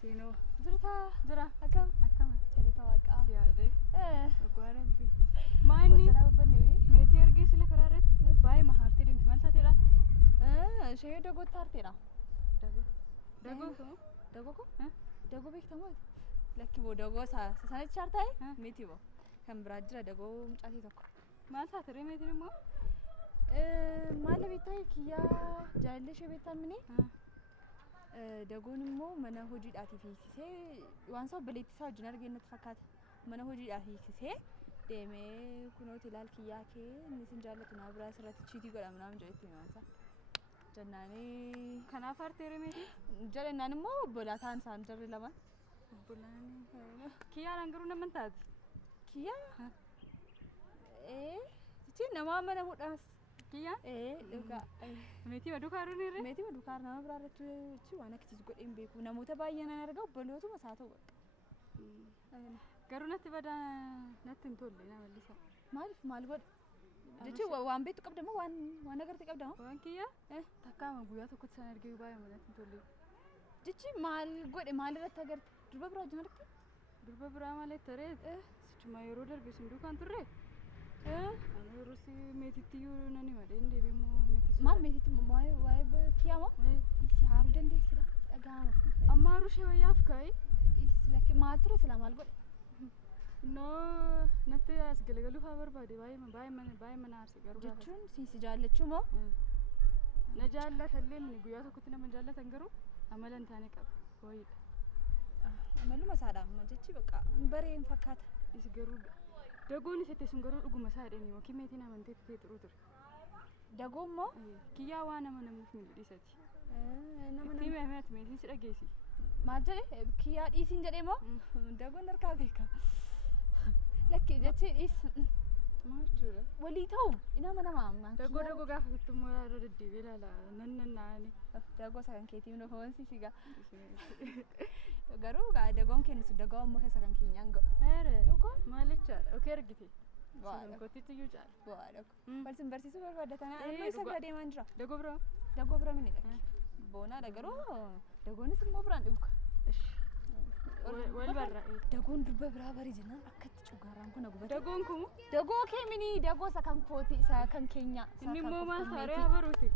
Sino Jira akkam jedhata waaqa siyaade gwaarabbi maanni wajjana babbanneewi meetii argee sila karaa irratti baay'ee mahaartee deemti maal taateedha ishee dagootti harteedha dagoo ko dagoo beektamoo lakki boo dagoo sanatti hartaa'e meetii boo kan biraa jira dagoo mucaatii tokko maal taateree meetiin immoo maal beektaa kiyyaa jaalallee ishee beektaa mini dagoon immoo mana hojiidhaati fiiksisee waan isaa obboleettisaa wajjin argee natti fakkaata mana hojiidhaa fiiksisee deemee kunooti ilaal kiyyaa kee inni sin jaallatu naa biraa sirratti chiitii godhama naam jedhetti waan isaa jannaanii kanaaf harteere meetii jalannaan immoo obbolaa ta'an isaan jarri lamaan obbolaan kiyyaadhaan garuu naman taati kiyyaa jechuun namaa mana hudhaas Kia? Dhugaa. Meetii duukaa irra meetii duukaa nama biraa irratti waan akkasiis godheen beeku namoota baay'een argaa obbolootuma isaa ta'u garuu natti badaa natti hin tolle na mallisa maal godha jechuun waan beektu qabda moo waan agartee qabda moo waan kiyyaa takkaama guyyaa tokkotti san argee baay'ee natti hin tolle jechuun maal godhe maal irratti agarte durba biraa wajjin argite durba biraa malee taree sichuma yeroo darbe sun duukaan turre Anu rusi metitiyu nani maden debi mo metisu. Mal metiti mo wae kiyama? Isi haru dan desira agama. Amma rushe wayaf kai? Isi laki matru sila mal god. No natte as galagalu habar bade baay mana arse garu. Jechun si jaallachu mo? Na jaallatalle ni guyyaa tokkotti nama jaallatan garu amalan taane qaba. Wayidha. Amaluma saadha jechi baqa bareen fakkaata. Isi garu dagoon isatti sun garuu dhuguma isaa jedhanii yookiin meetiin amantee ta'ee xuruu ture. Dagoon moo? Kiyyaa waan namuuf hin dhiisati. Itti meetii meetiin si dhageessi. Maal jedhee kiyyaa dhiisiin jedhee moo? Dagoon harkaa beeka. Lakki jechee dhiis. Maal jechuudha? Walii ta'u inama namaa. Dagoo gaafa fittummoo irra deddeebi'ee ilaala naanna'anii. Dagoo sagan keetii nu hoonsi siga. Garuu dagoon kennisu dagoo amma keessa kan keenyaan ga'u. Maalichaadha? Okee argite. Kootitti iyyuu caala. Bu'aadha. Barsiin barsiisuu barbaadatan amma isa bira deemaa jira. Dagoo biraa? Dagoo bira mini dhaqe. Boonaadha garuu dagoonis immoo biraan dhuga. Wal barra. Dagoon durba biraa barii jennaan akkatti cugaaraan kun agubate. Dagoon kun? Dagoo kee mini dagoo isa kan kooti isa kan keenya. Inni immoo maal taaree habaruuti?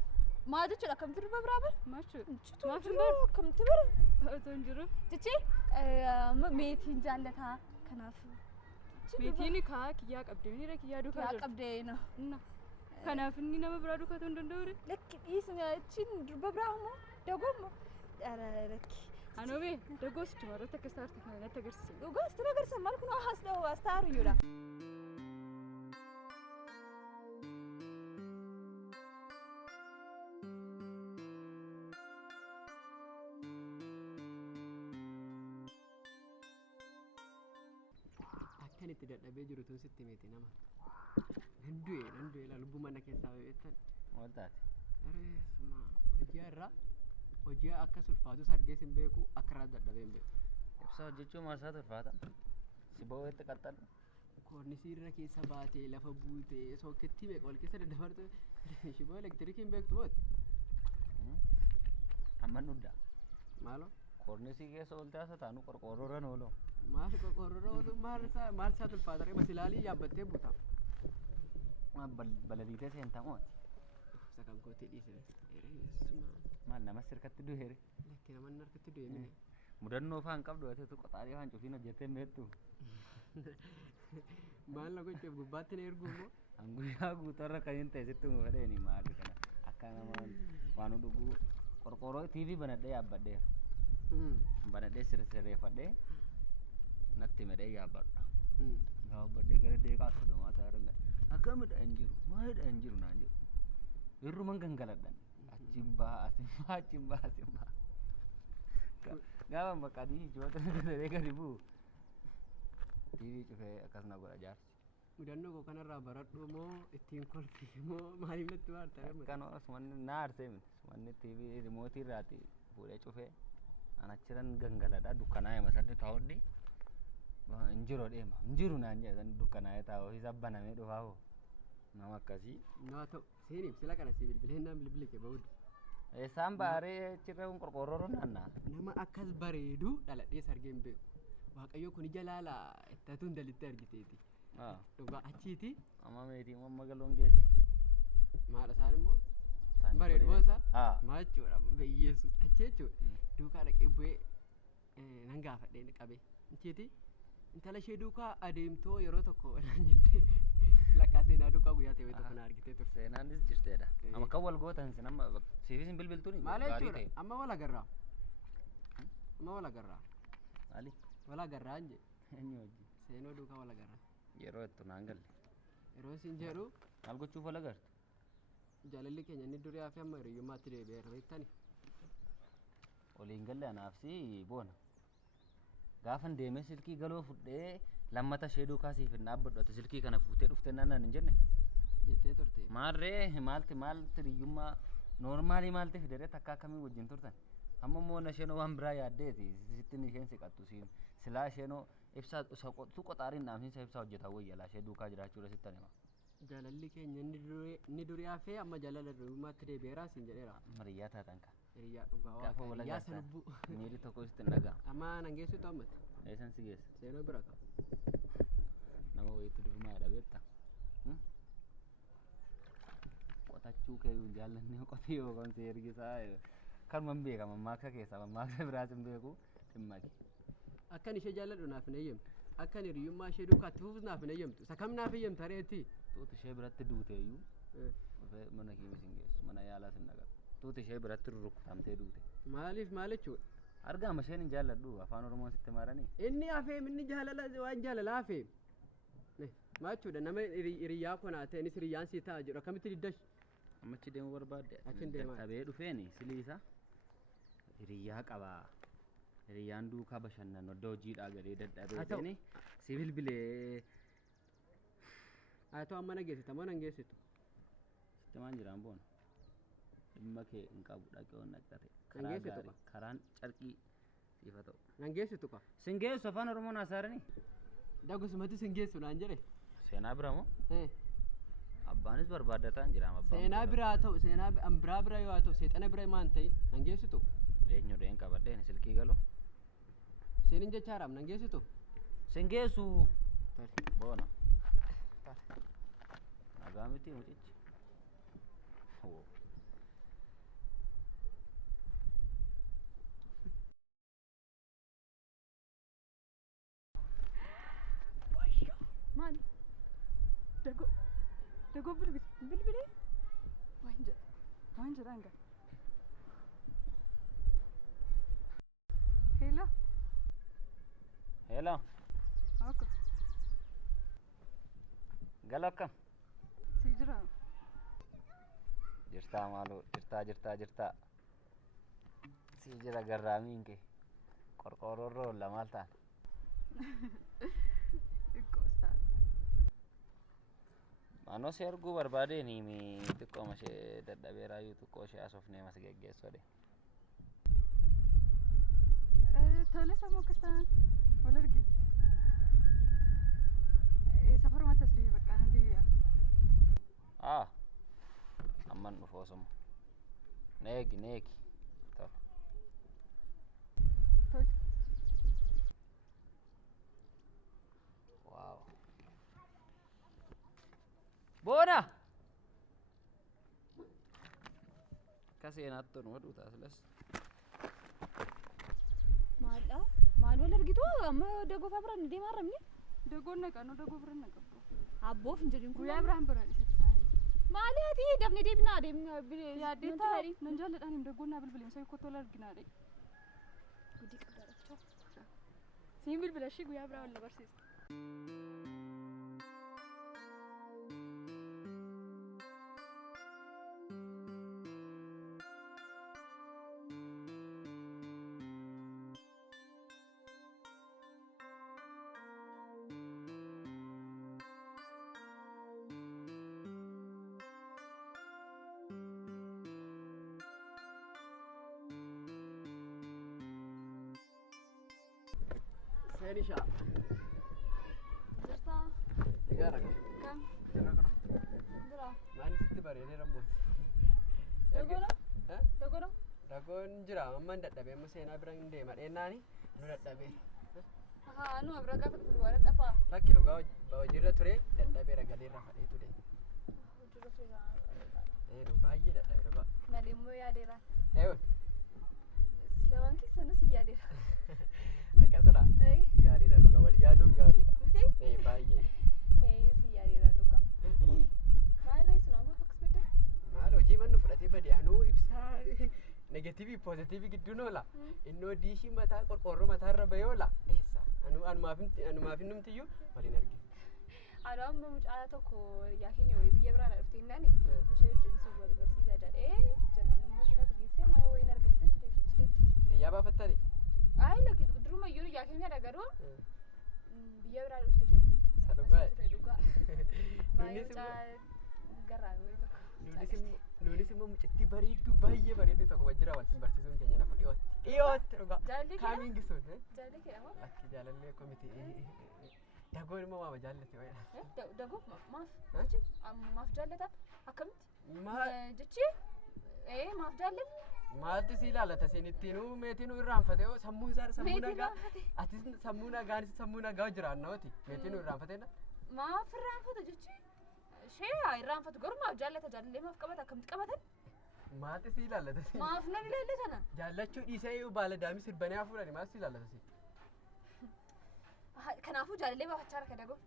Maal jechuudha kamti durba biraa bar? Maaf hin baru? Kamti bara? Otoo hin jiru. Jechi meetiin jaallataa kanaaf. Meetiin kaa kiyyaa qabdee miniira kiyyaa duukaa jirti. Qabdee no. Kanaaf inni nama biraa duukaa ta'uu hin danda'u. Lakki dhiisni achiin durba biraa immoo dagoo immoo lakki. Anobe dagoo sichuma irratti akka istaarti kana natti agarsiisa. Dhugaa sitti agarsiisa maal kun astaaru iyyuudha. Akkan itti dadhabee jiru tun sitti meeti nama. Nan du'e la lubbuu mana keessaa beektan. Maal taate? Areesuma hojii akka sulfaatus argee sin beeku akka irraa dadhabee hin beeku. Ibsaa hojjechuun maal isaa ulfaata? Si ba'uu itti qaxxadhu? Koornisii irra keessa baatee lafa buutee sooketti meeqa wal keessa daddabarte shiboo elektiriikii hin beektu booti. Amman dhuddaa? Maaloo? Koornisii keessa ooltee asa taanu qorqoorroorran ooloo. Maal qorqoorroorra oolu maal isaa ulfaata ree masilaalii yaabbattee buuta. Balaliitee seentaa mooti? Sakan kootee dhiisee ereessuma. Maal nama sirkatti du'eere? Lakki naman harkatti du'e mine. Mudannoo faan qabdu ati qoxaalee waan cufiin hojjettee meettu. Maal na gochuuf gubbaatti na ergu immoo? Guyyaa guutarra kan hin ta'e sitti mufadheeni maali kana akka nama waan dhuguu qorqoorroo TV banadhee yaabbadheera. Banadhee sirreeffadhee natti medhee yaabbadha. Yaabbadhee gara deeqaa sodomaa ta'aa akkamidha hin jiru maalidha hin jiru naan jedhu. Irruman gangaladhan achiin baha. Gaafa maqaadii jiroota gadaree gadi bu'u TV cufee akkasuma godha jaarsi. Mudannoo koo kanarraa baradhu moo ittiin kolfii moo maaliif natti waarta? Akkanoo sumanni na aarsee miti sumanni TV rimootii irraati fuudhee cufee an achiran gangaladha dukkanaa'e masadde taa'udhi hin jiru deema hin jiru naan jedhan dukkanaa'ee taa'u isa banamee dhufaa hoo nama akkasii. Naa ta'u seeniif sila kana si bilbilee naan bilbile kee ba'uudhi. Eessaan baaree cirra kun qorqoorroo naannaa. Nama akkas bareedu dhaladhee sargeen beeku. Waaqayyo kun ija laala ittatuun dalitti argiteeti. Dhugaa achiiti. Amma meetii amma galoon geessi. Maadha isaan immoo bareedu boosa. Maal jechuudha beeyyeessu achi jechuudha. Duukaa dhaqee bu'ee nan gaafadhee qabee. Achiiti intala ishee duukaa adeemtoo yeroo tokko naan jettee lakkaa seenaa duukaa guyyaa ta'e tokko na argitee turte. Seenaanis jirteedha. Amma kan wal gootan sin amma siifis hin bilbiltuuni. Maal jechuudha amma wal agarraa. Amma wal agarraa. Maali? Wal agarraa hin jedhe. Eenyu wajjin? Seenoo duukaa wal agarraa. Yeroo itti naan galle. Yeroo isin jedhu maal gochuuf wal agartu? Jaalalli keenya inni durii hafe amma hiriyyummaatti deebi'eera beektani. Waliin galle anaaf si boona. Gaafan deemee silkii galoo fudhee lammata ishee duukaa siif hin dhaabbadhu silkii kana fuutee dhuftee naannaan hin jenne. Jettee turte. Maarree maalti hiriyyummaa noormaalii maalti fidere takka akkamii wajjin turtan. Amma immoo na isheen waan biraa yaaddeeti sittin isheen siqattu siin silaa isheenoo ibsaa tu qoxaariin dhaamsiinsa ibsaa hojjetaa wayyalaa ishee duukaa jiraachuudha sittan hima. Jaalalli keenya inni durii hafee amma jaalala hiriyyummaatti deebi'eera siin jedheera. Mariyyaa taatan ka. Hiriyaa dhugaa Gaafa wal hiriyaa agartan sanubbu. miiri tokko sitti hin dhaga'a. Amma nan geessitu ammatti. Eessan si geessa? Seenoo bira qaba. Nama wayiitti durmaadha beekta. Qotachuu keeyyuu jaallanni qotii yookaan si ergisaa kanuma hin beeka mammaaksa keessaa mammaaksa biraas hin beeku dhimma kee. Akkan ishee jaalladhu naaf hin eeyyamtu. Akkan hiriyyummaa ishee duukaa itti fufuus naaf hin eeyyamtu. Isa kam naaf eeyyamta reetti? Tuuti ishee biratti duuteeyyuu dhufee mana kiimis hin geessu mana yaalaas hin dhaqatu. Tuuti ishee biratti rurrukutamtee duute. Maaliif maal jechuudha? Argaama isheen hin jaalladhu afaan Oromoon sitti maaranii. Inni hafeem inni jaalala waan jaalala hafeem. Maal jechuudha nama hiriyyaa konaa ta'e innis hiriyyaan sii ta'a jedhu akkamitti diddash? Ammachi deemuu barbaadde. Achi hin deemaa. Dadhabee dhufeeni siliisa hiriyyaa qabaa. Hiriyyaan duukaa bashannanu iddoo hojiidhaa gadee dadhabee ta'eni si bilbilee. Haa ta'u amma na geessitu amma nan geessitu. Sitti maan jiraan boona. Dhimma kee hin qabu dhaqee waan naqate. Nan geessitu qa. Karaan carqii siifa ta'u. Nan geessitu qa. Sin geessu afaan Oromoon haasa'anii. Dagusumatti sin geessu naan jedhe. Seenaa bira moo? Abbaanis barbaaddataan jira amma abbaan. Seenaa biraa ta'u seenaa biraa bira yoo haa ta'u seexana bira maan ta'in nan geessitu. Eenyu dheen qabadheen silkii galoo. Seeniin jechaadhaaf nan geessitu. Sin geessu. Boona. Nagaa miti mucichi. Maal? Dagoo bilbilee? Waan jedhaan gaa? Hello? Hello. Akka? Gala akkam? Sii jira? Jirtaa maaloo jirtaa. Sii jira garraamiin kee. Qorqoorroo lamaal ta'an. Manoo si arguu barbaadeen xiqqooma ishee dadhabeeraayyuu xiqqoo ishee asofnee mas geggeessodhe. Tole sammuu akkas ta'an wal argina. Safarumatti as deebi'e bakka nan deebi'a. Amman dhufu osuma. Neegi. Tole. Waaw. Boona! Kaseenaatti nu waduu taasilas. Maal wal argitu amma dagoo fa'aa biraan deemaa arramne? Dagoon naqanoo dagoo biraan naqabdu. Abboof hin jedhin kun. Guyyaa biraan biraan isa isaanii. Maali ati dafne deebinaa Yaaddee taa'e nan jaalladhaan hin dagoon naa bilbileen isa tokko tola arginaa dhe. Guddi qabdaadha. Siin bilbila ishii guyyaa biraa wal barsiisa. Seenisha. Jirtaa? Egaa Kam? Jira kana. Jira. Maani sitti bareedee rammooti. Dagoona? Dagoon Dagoon jira amma dadhabee amma seenaa bira hin deema dheennaani nu dadhabee. Nu abira gaafa dhufu waan dhafaa. Lakki dhugaa hojiirra ture dadhabee ragaleerra fadhee ture. Baay'ee dadhabee dhugaa. Malee immoo yaadeera. Lamaan keessanuu si yaadeera. Akkasuma gaariidha dhugaa wal yaaduun gaariidha. Baay'ee. Si yaadeera dhugaa. Maal reessu nama fakkas bedde? Maal hojii mannu fudhatee badee anuu ibsaa negatiivii poozitiivii gidduu noola. Innoo diishii mataa qorqoorroo mataarra bahee oola. Eessa? Anumaaf innumtiyyuu waliin arginu. Adoo amma mucaa tokko yaa keenya wayii biyya biraa dhuftee hinnaani ishee wajjin si wal barsiisaa jedhee jennaan immoo silas geessee nama wayiin argattes deebichi. Yaa baafattani? Ayi lakki duruma iyyuu yaa keenya dhagaruu biyya biraa dhufte ishee. Sadhugaa. Dhugaa. Baay'ee mucaa garraa wayii tokko. Nuunis immoo mucattii bareedduu baay'ee bareedduu tokko wajjira wal simbarsiisuun keenya nafa dhiyootti dhugaa. Jaalli kaamiin gisuun. Jaalli keedhamoo? Akki jaalallee akkoo miti. Dagoon immoo maama jaallate wayidha. Dagoo maaf jaallata akkamitti? Jechi maaf jaallata? Maaltu si ilaalata isin ittiinuu meetinuu irraanfate sammuu isaa sammuu nagaa atis sammuu nagaanis sammuu nagaa jiraannooti meetinuu irraanfateena. Maaf irraanfata jechi? Ishee irraanfatu garuu maaf jaallata jaalallee maaf qabata akkamitti qabatan? Maaltu si ilaalata isin? Maaf nan ilaallatana? Jaallachuu dhiisee baala daamii sirbanii hafuudhani maal si ilaalata isin? Kanaafuu jaalallee baafachaa harka dagoo.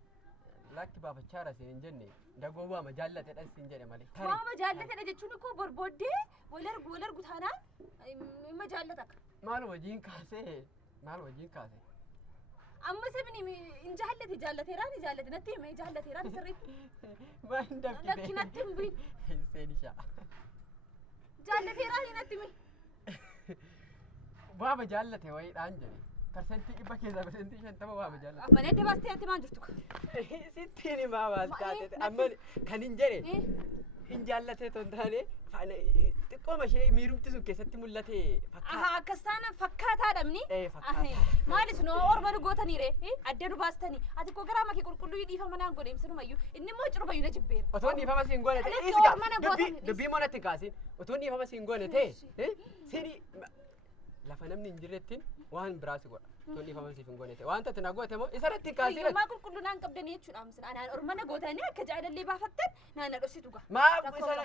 Lakki baafachaa harka isin hin jenne dagoo waama jaallatedha isin jedhe malee. Waama jaallatedha jechuun koo barbooddee wal argu taanaan imma jaallata akka. Maal wajjin kaasee? Amma sabni hin jaallateeraan jaallate natti himee jaallateeraan sirriitti. Maa hin dabdee? Lakki natti hin bu'in. Seenishaa. Jaallateeraan natti himee. Waama jaallate wayiidhaan jedhe. Persentii dhibba keessaa persentii 50 waama jaallate. Mana edda baastee ati maal jirtu? Sittiin himaa maal taate amma kan hin jedhe hin jaallatee ton taane xiqqooma ishee miirumti sun keessatti mul'ate fakkaata. Akkas taana fakkaataadha mini? Fakkaata. Maalis noo orma nu gootaniire adda nu baastanii ati koo garaa makee qulqulluu dhiifama naan godhe ibsinumayyuu inni immoo cirumayyuu na jibbeera. Otoo dhiifama siin goone ta'e dhiisigaa dubbii moo natti hin kaasin otoo dhiifama siin goone ta'e sini lafa namni hin jirrettiin waan biraa si godha. Otoo dhiifama siif hin goone ta'e waan tati na goote moo isarratti hin kaasin. Maa qulqulluu naan qabdanii jechuudha amsin anaan orma na gootanii akka jaalallee baafattan naan na dhositu gaa. Maa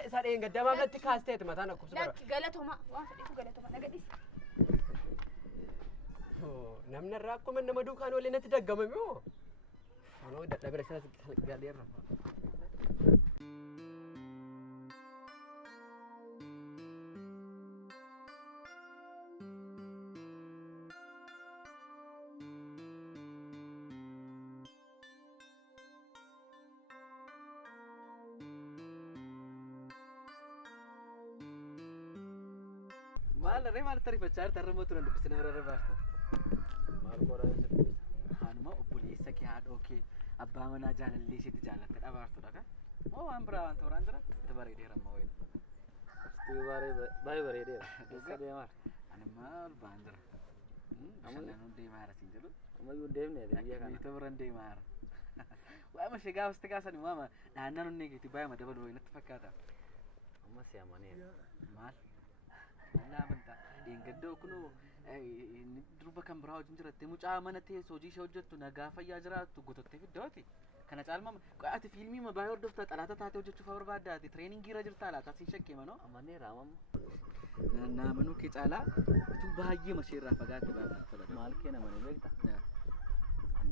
isa dheengaddamaa natti kaasteeti mataan akkubsu bara. Lakki galatoma waan fedhitu galatoma na gadhiisi. Namni irraa akkuma nama duukaan olii natti daggamame moo? Anoo dadhabira isa galeerra. maal tarifachaa tarremoo turan dubbisanii bira baafta. Maal godhaa Hanuma obboleessa kee haadhoo kee abbaa manaa jaalallee isheetti jaalatte dhabaartudha kan? Moo waan biraa waan ta'uraan jira? Itti bareedeera ammoo wayii. baay'ee bareedeera. Eessa deemaa? Ani maal ba'an jira? Shallanuu deemaara siin jedhu. Ammayyuu deemnee biyya kana. Miita biraan deemaara. Waama ishee gaafa sitti kaasan waama naannoo nunnee keetti baay'ee madabaluu wayii natti fakkaata. Amma si amaneera. Maal? Maal amantaa? Dheengaddoo kunoo durba kan biraa wajjin jirattee mucaa mana teessoo hojii ishee hojjettu nagaa fayyaa jiraattu gotottee fiddooti. Kana caalma ati fiilmii baay'ee hordoftaa xalaata taatee hojjechuuf barbaadda ati tireeningii irra jirtaa laata siin shakkee manoo? Amaneera amamma. Naannoo kee caalaa utuu baay'ee mashee irraa fagaatte baay'ee fudhata. Maal kenna malee beekta?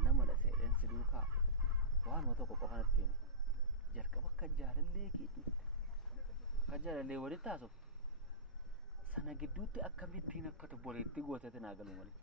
Nama dhasee si duukaa waanuma tokko qofa natti hima. Jalqaba akka jaalallee keetiitti akka jaalallee walitti haasoftu sana gidduutti akkamittiin akka tobboleetti gootate naa galu malee.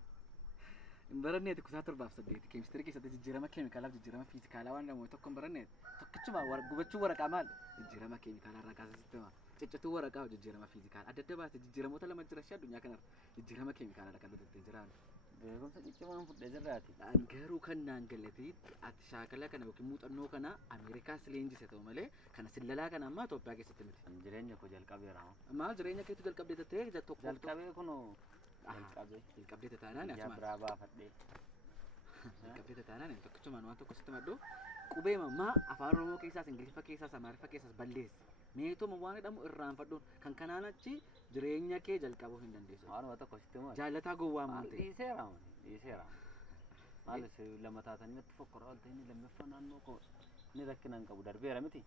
Hin baranneeti kutaa 7-8 keemistirii keessatti jijjiirama keemikaalaaf jijjiirama fiizikaalaa waan namoota tokko hin baranneeti. Tokkichuma gubachuu waraqaa maal? Jijjiirama keemikaalaa irraa kaasasitti hima. Ciccituu waraqaa jijjiirama fiizikaalaa adda adda baate jijjiiramoota lama jira ishee addunyaa kanarra jijjiirama keemikaalaa kan bitatee jiraan. Beekumsa ciccimaan fudhee jirraati. An garuu kan naan galatee ati shaakala kana yookiin muuxannoo kana Ameerikaas leenjise ta'u malee kana sillalaa kana ammaa Itoophiyaa keessatti miti. Jireenya koo jalqabeera. Maal jireenya keetu jalqabdee tattee tokko jalqabee kunoo jalqabdee taanaan yaa biraa baafadhee. Jalqabdee taanaan tokkichumaan waan tokko sitti maddu qubee mammaa afaan Oromoo keessaas Ingiliffa keessaas Amaariffa keessaas balleessi. meetuma waan jedhamu irraanfadhuun kan kanaan achi jireenya kee jalqabuu hin dandeessu. Waanuma tokko sitti moo Jaalataa gowwaa maal ta'e? dhiiseera. Maalis lama taatanii natti fokkora ol ta'ini lammaffaa naannoo koo ni rakkinaan qabu darbeera miti.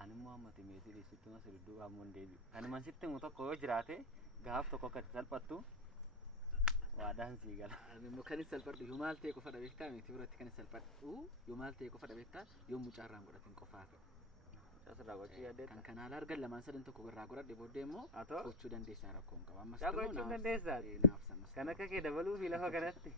Ani immoo ammati meetii dhiisitti mas iddoo ammoo hin deebi'u. Kan man sitti himu tokko yoo jiraate gaaf tokko akka itti salphattu waadaan sii gala. Ani immoo kan itti salphadhu yoo maal ta'e qofa dhabeettaa meetii biratti kan itti salphadhu yoo maal ta'e qofa dhabeettaa yoo mucaarraan godhatin qofaa ta'e. Asirraa gochuu yaaddeetta. Kan kanaa argan lamaan sadan tokko irraa godhadhe booddee immoo gochuu dandeessaa rakkoo hin qabu. Ammas gochuu dandeessaa. Kan akka kee dabaluu fi lafa kanatti.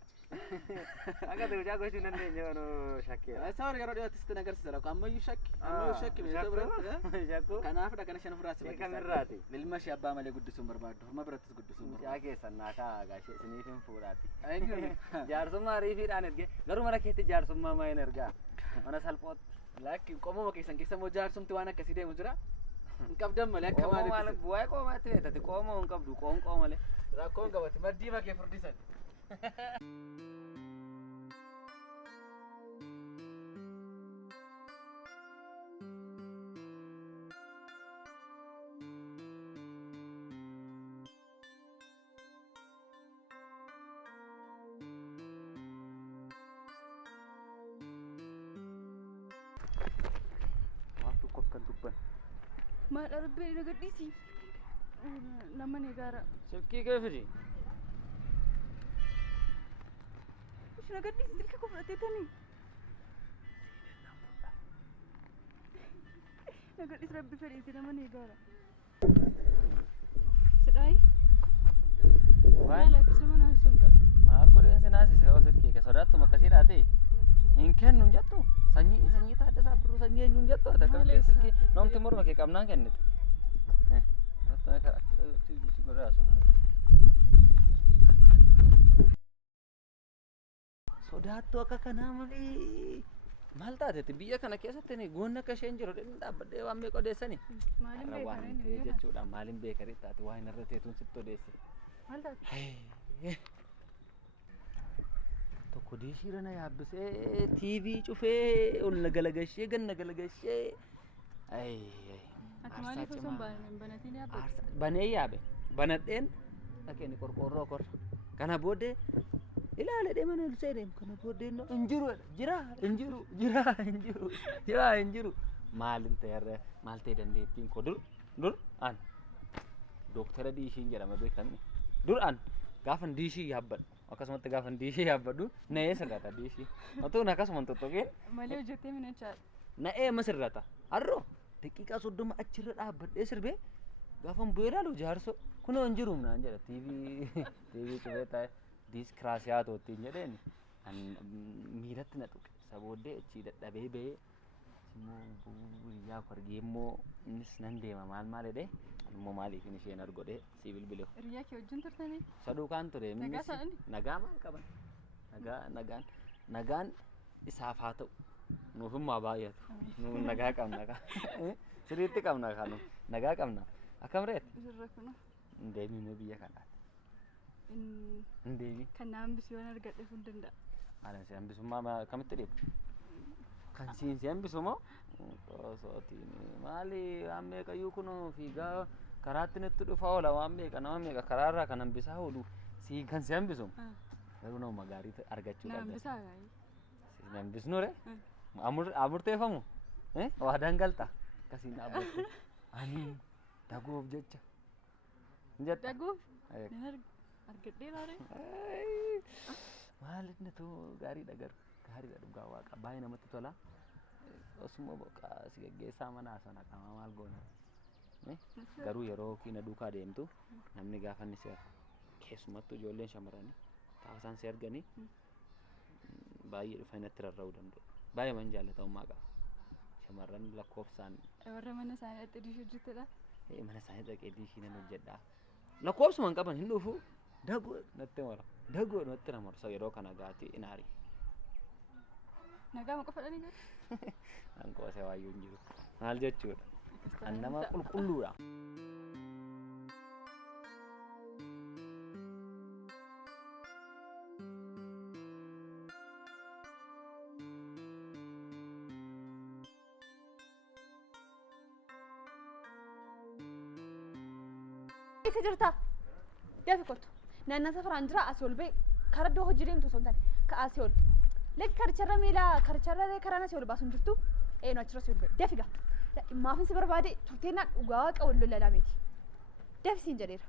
Akka ta'u gochuu dandeenya wanoo shakkeera. Isa yeroo dhiyootti sitti agarsiisa rakkoo ammayyuu shakki meeshaa biratti. Shakkuu. Kanaafidha kana shan ofirraa si bakkeessa. Kamirraati. Ilma ishee abbaa malee guddisuu hin barbaaddu. Horma birattis guddisuu hin barbaaddu. Mucaa keessan naakaa gaashee isiniif hin fuudhaati. Jaarsummaa riifiidhaan ergee garuu mana keetti jaarsummaa maa hin ergaa. Mana salphootti. Lakki qomoo keessan keessa moo jaarsumti waan akkasii deemu jira? Hin qabdan malee akka maalitti. Bu'aa qoomaatti beekati qoomoo hin qabdu qoonqoo malee. Rakkoon qabati maddii makee furdisan. Maal arbee na gadhiisi. Nama ne gaara. Silkii kee fidi. Ishi na gadhiisi silkii koo fudhatee tani. Na gadhiisi rabbi fedhiiti nama ne gaara. Sidhaayi. Maal akkasuma naasisuun gaara. Maal godheen si naasise yoo silkii kee sodaattu makkasiidhaati. Hin kennu hin jettu. Sanyii Taaddasaa Birruu sanyii eenyuun jettu ati akkamitti silkii noomti morma kee qabnaan kennite. Sodaattu akka kanaa malee maal taatetti biyya kana keessatti goonni akka isheen jiru dhaabbadhee waan meeqa odeessani. Waan hin ta'e jechuudha maaliin beekari taate waa hin irra teetuun sitti odeesse. Maal taate? Tokko diishiira na yaabbisee TV cufee ol na galagashee gan na galagashee. Ati maaliif osoo hin banatiin yaabbe? Banee yaabe banadheen dhaqeen qorqoorroo korra. Kana booddee ilaalee mana ilsee deemu kana booddee hin jiru. Maalin ta'e maal ta'e dandeettiin koo dur an Dooktara diishiin jedhama beekamni. Dur an gaafan diishii yaabbadhu. Akkasumatti gaafan diishii yaabbadhu na'ee sirrata diishii. Otuun akkasuma tottogeen. Malee hojjettee mina chaadha. Na'ee ma sirrata. Arroo daqiiqaa 30 achirra dhaabbadhee sirbee gaafan bu'ee ilaalu jaarso kunoo hin jiru naan jedha TV cufee taa'e diiskiraasiyaa toottiin jedheen miilatti na tuqe sabooddee achii dadhabee ba'ee immoo guyyaa argee immoo innis nan deema maal jedhee immoo maaliif isheen argodhee si bilbilee. Hiriyaa kee wajjin turtanii? Saduukaan ture. Nagaa isaanii? Nagaa maal qaban? Nagaan isaaf haa ta'u. Nuuf immoo baay'atu. Nuuf nagaa qabna. Sirriitti qabna kan nagaa qabna. Akkam reeti? Jirra kuna. Hin deeminu biyya kanaati. Hin deemi. Kan na hambisuu waan argadhe hin danda'a. Ana si hambisummaa kamitti dhiibbu? Kan siin si hambisu moo? Osootiin maali waan meeqayyuu kunoo fiigaa karaatti nutti dhufaa oola waan nama meeqa karaarraa kan hambisaa oolu si kan si hambisu. Garuu nama gaarii argachuu qabda. Na hambisaa gaarii. Si hambisnu re? Amurteeffamu? Waadaan galta? Akkasiin dhaabbattu. Ani dagoof jecha. Dagoof? Argadhee laare? Maal inni too gaariidha garuu gaariidha dhugaa waaqa baay'ee namatti tola. Osuma boqa si geggeessaa mana sana qama maal goona. Garuu yeroo kiina duukaa deemtu namni gaafa inni si keessumattuu ijoolleen shamarranii gaafa isaan si arganii baay'ee dhufa inatti rarra'uu danda'u. Baay'ee man jaallatamummaa qaba. Shamarran lakkoofsaan. Warra mana isaanii dhaqee diishii hojjettedha? Mana isaanii dhaqee diishii nan hojjedha. Lakkoofsuma hin qaban hin dhufu. Dagoo natti mara. Dagoo natti na marsa yeroo kana gaati inaari. Nagaa qofa dhani gaati? An qoosee waayyuu hin jiru. Maal jechuudha? An nama qulqulluudha. isa jirta. Dafi kottu. Naannoo safaraan jira asii ol ba'e karaa iddoo hojii deemtu osoo hin taane ka asii ol. Lekki karicharra miila karicharra karaan asii ol baasuun jirtu eenyu achirra asii ol ba'e. Dafi gaa. Maafin si barbaade turteennaan dhugaa waaqa wal lola lameeti. Dafi siin jedheera.